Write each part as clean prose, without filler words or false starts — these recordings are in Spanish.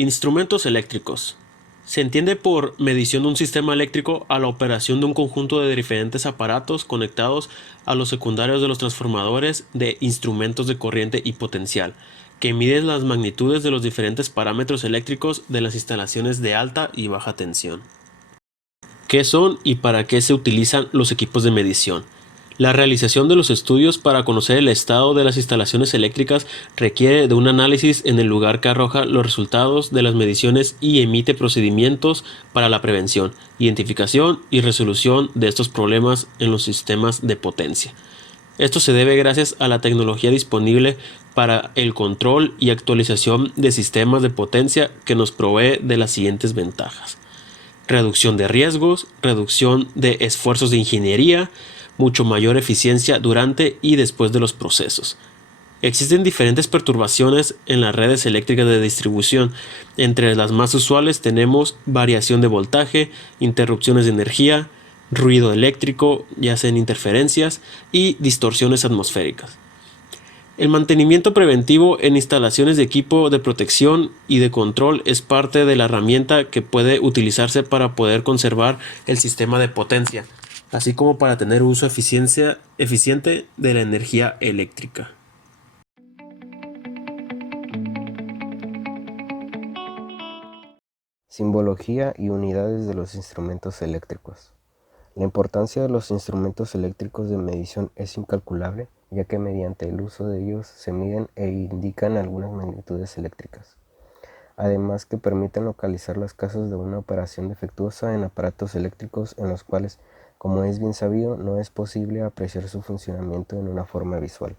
Instrumentos eléctricos. Se entiende por medición de un sistema eléctrico a la operación de un conjunto de diferentes aparatos conectados a los secundarios de los transformadores de instrumentos de corriente y potencial, que miden las magnitudes de los diferentes parámetros eléctricos de las instalaciones de alta y baja tensión. ¿Qué son y para qué se utilizan los equipos de medición? La realización de los estudios para conocer el estado de las instalaciones eléctricas requiere de un análisis en el lugar que arroja los resultados de las mediciones y emite procedimientos para la prevención, identificación y resolución de estos problemas en los sistemas de potencia. Esto se debe gracias a la tecnología disponible para el control y actualización de sistemas de potencia que nos provee de las siguientes ventajas: reducción de riesgos, reducción de esfuerzos de ingeniería, mucho mayor eficiencia durante y después de los procesos. Existen diferentes perturbaciones en las redes eléctricas de distribución. Entre las más usuales tenemos variación de voltaje, interrupciones de energía, ruido eléctrico, ya sean interferencias, y distorsiones atmosféricas. El mantenimiento preventivo en instalaciones de equipo de protección y de control es parte de la herramienta que puede utilizarse para poder conservar el sistema de potencia, así como para tener uso eficiente de la energía eléctrica. Simbología y unidades de los instrumentos eléctricos. La importancia de los instrumentos eléctricos de medición es incalculable, ya que mediante el uso de ellos se miden e indican algunas magnitudes eléctricas. Además que permiten localizar los casos de una operación defectuosa en aparatos eléctricos en los cuales, como es bien sabido, no es posible apreciar su funcionamiento en una forma visual,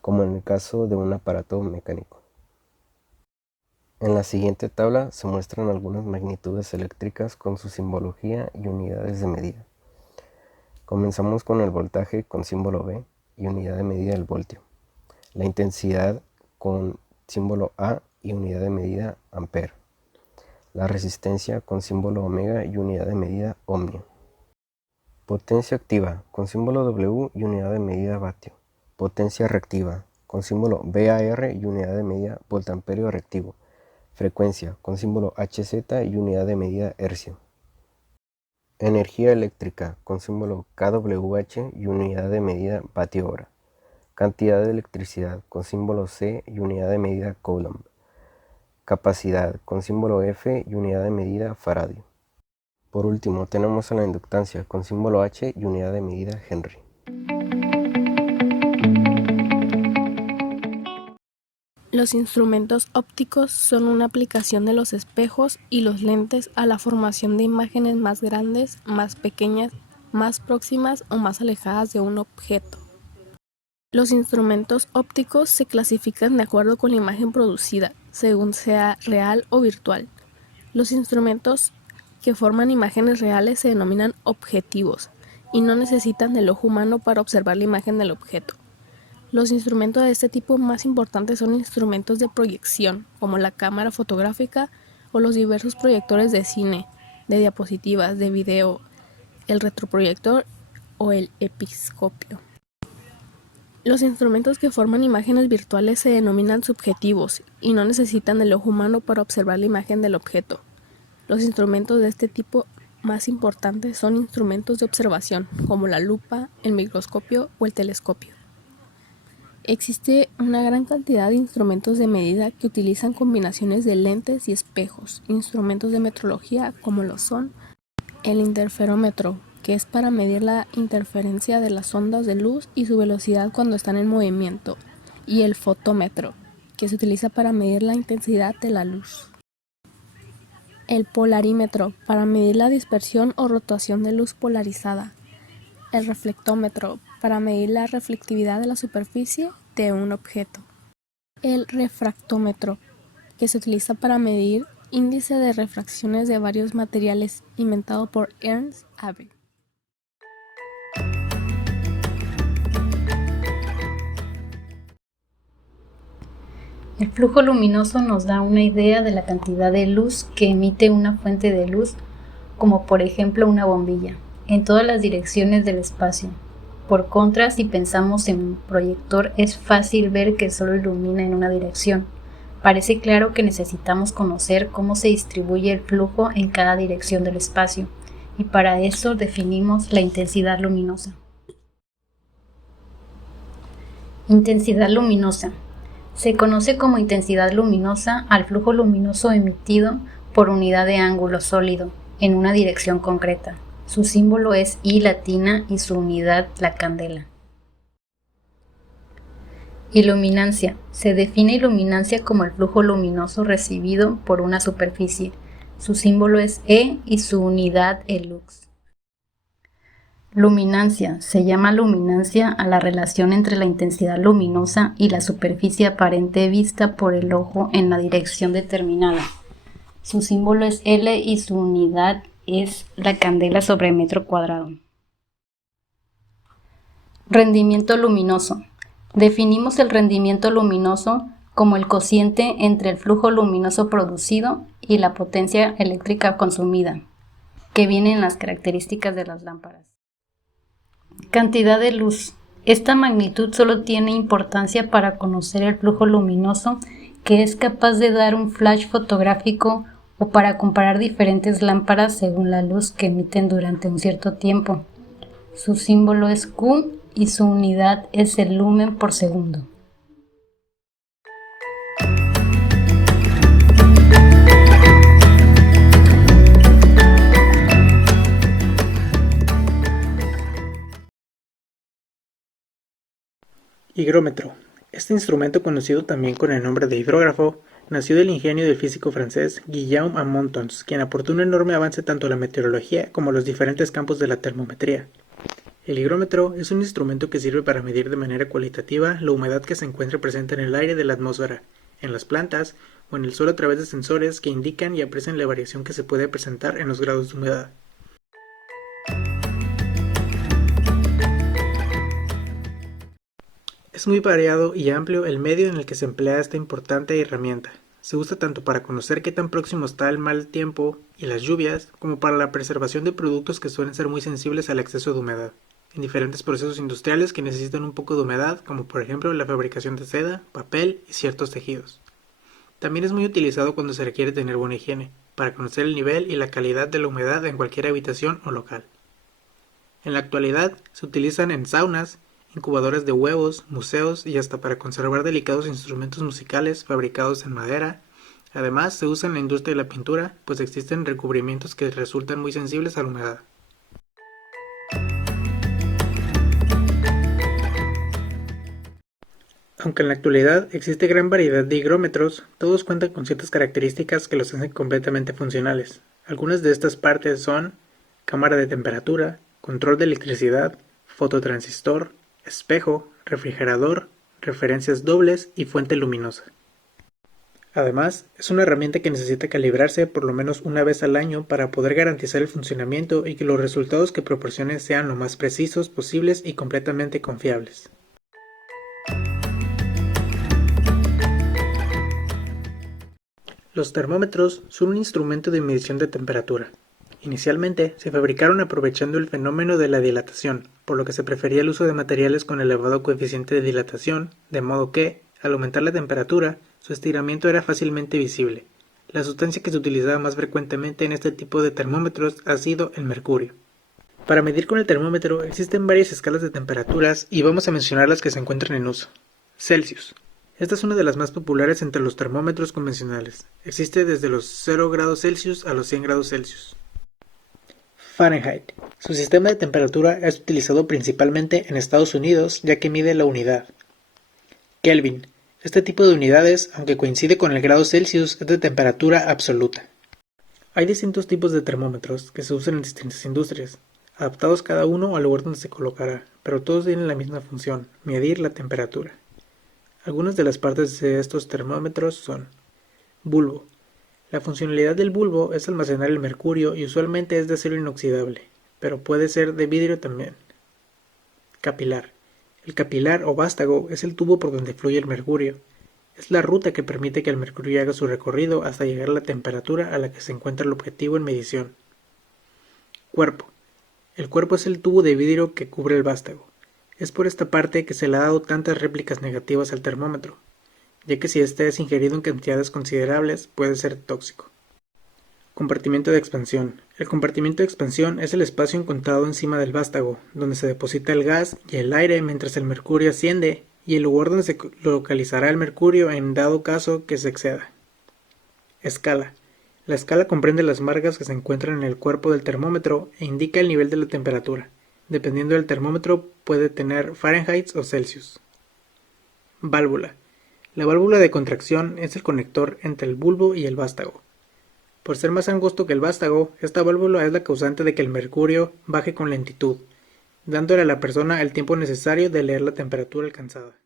como en el caso de un aparato mecánico. En la siguiente tabla se muestran algunas magnitudes eléctricas con su simbología y unidades de medida. Comenzamos con el voltaje con símbolo V y unidad de medida el voltio. La intensidad con símbolo A y unidad de medida ampere. La resistencia con símbolo omega y unidad de medida ohmio. Potencia activa con símbolo W y unidad de medida vatio. Potencia reactiva con símbolo VAR y unidad de medida voltamperio reactivo. Frecuencia con símbolo Hz y unidad de medida hercio. Energía eléctrica con símbolo kWh y unidad de medida vatio hora. Cantidad de electricidad con símbolo C y unidad de medida coulomb. Capacidad con símbolo F y unidad de medida faradio. Por último tenemos a la inductancia con símbolo H y unidad de medida Henry. Los instrumentos ópticos son una aplicación de los espejos y los lentes a la formación de imágenes más grandes, más pequeñas, más próximas o más alejadas de un objeto. Los instrumentos ópticos se clasifican de acuerdo con la imagen producida, según sea real o virtual. Los instrumentos que forman imágenes reales se denominan objetivos y no necesitan del ojo humano para observar la imagen del objeto. Los instrumentos de este tipo más importantes son instrumentos de proyección, como la cámara fotográfica o los diversos proyectores de cine, de diapositivas, de video, el retroproyector o el episcopio. Los instrumentos que forman imágenes virtuales se denominan subjetivos y no necesitan del ojo humano para observar la imagen del objeto. Los instrumentos de este tipo más importantes son instrumentos de observación, como la lupa, el microscopio o el telescopio. Existe una gran cantidad de instrumentos de medida que utilizan combinaciones de lentes y espejos, instrumentos de metrología como lo son el interferómetro, que es para medir la interferencia de las ondas de luz y su velocidad cuando están en movimiento, y el fotómetro, que se utiliza para medir la intensidad de la luz. El polarímetro, para medir la dispersión o rotación de luz polarizada. El reflectómetro, para medir la reflectividad de la superficie de un objeto. El refractómetro, que se utiliza para medir índice de refracciones de varios materiales, inventado por Ernst Abbe. El flujo luminoso nos da una idea de la cantidad de luz que emite una fuente de luz, como por ejemplo una bombilla, en todas las direcciones del espacio. Por contra, si pensamos en un proyector, es fácil ver que solo ilumina en una dirección. Parece claro que necesitamos conocer cómo se distribuye el flujo en cada dirección del espacio, y para eso definimos la intensidad luminosa. Intensidad luminosa. Se conoce como intensidad luminosa al flujo luminoso emitido por unidad de ángulo sólido en una dirección concreta. Su símbolo es I latina y su unidad la candela. Iluminancia. Se define iluminancia como el flujo luminoso recibido por una superficie. Su símbolo es E y su unidad el lux. Luminancia. Se llama luminancia a la relación entre la intensidad luminosa y la superficie aparente vista por el ojo en la dirección determinada. Su símbolo es L y su unidad es la candela sobre metro cuadrado. Rendimiento luminoso. Definimos el rendimiento luminoso como el cociente entre el flujo luminoso producido y la potencia eléctrica consumida, que viene en las características de las lámparas. Cantidad de luz. Esta magnitud solo tiene importancia para conocer el flujo luminoso que es capaz de dar un flash fotográfico o para comparar diferentes lámparas según la luz que emiten durante un cierto tiempo. Su símbolo es Q y su unidad es el lumen por segundo. Higrómetro. Este instrumento, conocido también con el nombre de hidrógrafo, nació del ingenio del físico francés Guillaume Amontons, quien aportó un enorme avance tanto a la meteorología como a los diferentes campos de la termometría. El higrómetro es un instrumento que sirve para medir de manera cualitativa la humedad que se encuentra presente en el aire de la atmósfera, en las plantas o en el suelo a través de sensores que indican y aprecian la variación que se puede presentar en los grados de humedad. Es muy variado y amplio el medio en el que se emplea esta importante herramienta. Se usa tanto para conocer qué tan próximo está el mal tiempo y las lluvias, como para la preservación de productos que suelen ser muy sensibles al exceso de humedad, en diferentes procesos industriales que necesitan un poco de humedad, como por ejemplo la fabricación de seda, papel y ciertos tejidos. También es muy utilizado cuando se requiere tener buena higiene, para conocer el nivel y la calidad de la humedad en cualquier habitación o local. En la actualidad se utilizan en saunas, incubadoras de huevos, museos y hasta para conservar delicados instrumentos musicales fabricados en madera. Además, se usa en la industria de la pintura, pues existen recubrimientos que resultan muy sensibles a la humedad. Aunque en la actualidad existe gran variedad de higrómetros, todos cuentan con ciertas características que los hacen completamente funcionales. Algunas de estas partes son cámara de temperatura, control de electricidad, fototransistor, espejo, refrigerador, referencias dobles y fuente luminosa. Además, es una herramienta que necesita calibrarse por lo menos una vez al año para poder garantizar el funcionamiento y que los resultados que proporcione sean lo más precisos posibles y completamente confiables. Los termómetros son un instrumento de medición de temperatura. Inicialmente se fabricaron aprovechando el fenómeno de la dilatación, por lo que se prefería el uso de materiales con elevado coeficiente de dilatación, de modo que, al aumentar la temperatura, su estiramiento era fácilmente visible. La sustancia que se utilizaba más frecuentemente en este tipo de termómetros ha sido el mercurio. Para medir con el termómetro existen varias escalas de temperaturas y vamos a mencionar las que se encuentran en uso. Celsius. Esta es una de las más populares entre los termómetros convencionales. Existe desde los 0 grados Celsius a los 100 grados Celsius. Fahrenheit. Su sistema de temperatura es utilizado principalmente en Estados Unidos, ya que mide la unidad. Kelvin. Este tipo de unidades, aunque coincide con el grado Celsius, es de temperatura absoluta. Hay distintos tipos de termómetros que se usan en distintas industrias, adaptados cada uno al lugar donde se colocará, pero todos tienen la misma función, medir la temperatura. Algunas de las partes de estos termómetros son: bulbo. La funcionalidad del bulbo es almacenar el mercurio y usualmente es de acero inoxidable, pero puede ser de vidrio también. Capilar. El capilar o vástago es el tubo por donde fluye el mercurio. Es la ruta que permite que el mercurio haga su recorrido hasta llegar a la temperatura a la que se encuentra el objetivo en medición. Cuerpo. El cuerpo es el tubo de vidrio que cubre el vástago. Es por esta parte que se le ha dado tantas réplicas negativas al termómetro, ya que si este es ingerido en cantidades considerables puede ser tóxico. Compartimiento de expansión. El compartimiento de expansión es el espacio encontrado encima del vástago, donde se deposita el gas y el aire mientras el mercurio asciende, y el lugar donde se localizará el mercurio en dado caso que se exceda. Escala. La escala comprende las marcas que se encuentran en el cuerpo del termómetro e indica el nivel de la temperatura. Dependiendo del termómetro puede tener Fahrenheit o Celsius. Válvula. La válvula de contracción es el conector entre el bulbo y el vástago. Por ser más angosto que el vástago, esta válvula es la causante de que el mercurio baje con lentitud, dándole a la persona el tiempo necesario de leer la temperatura alcanzada.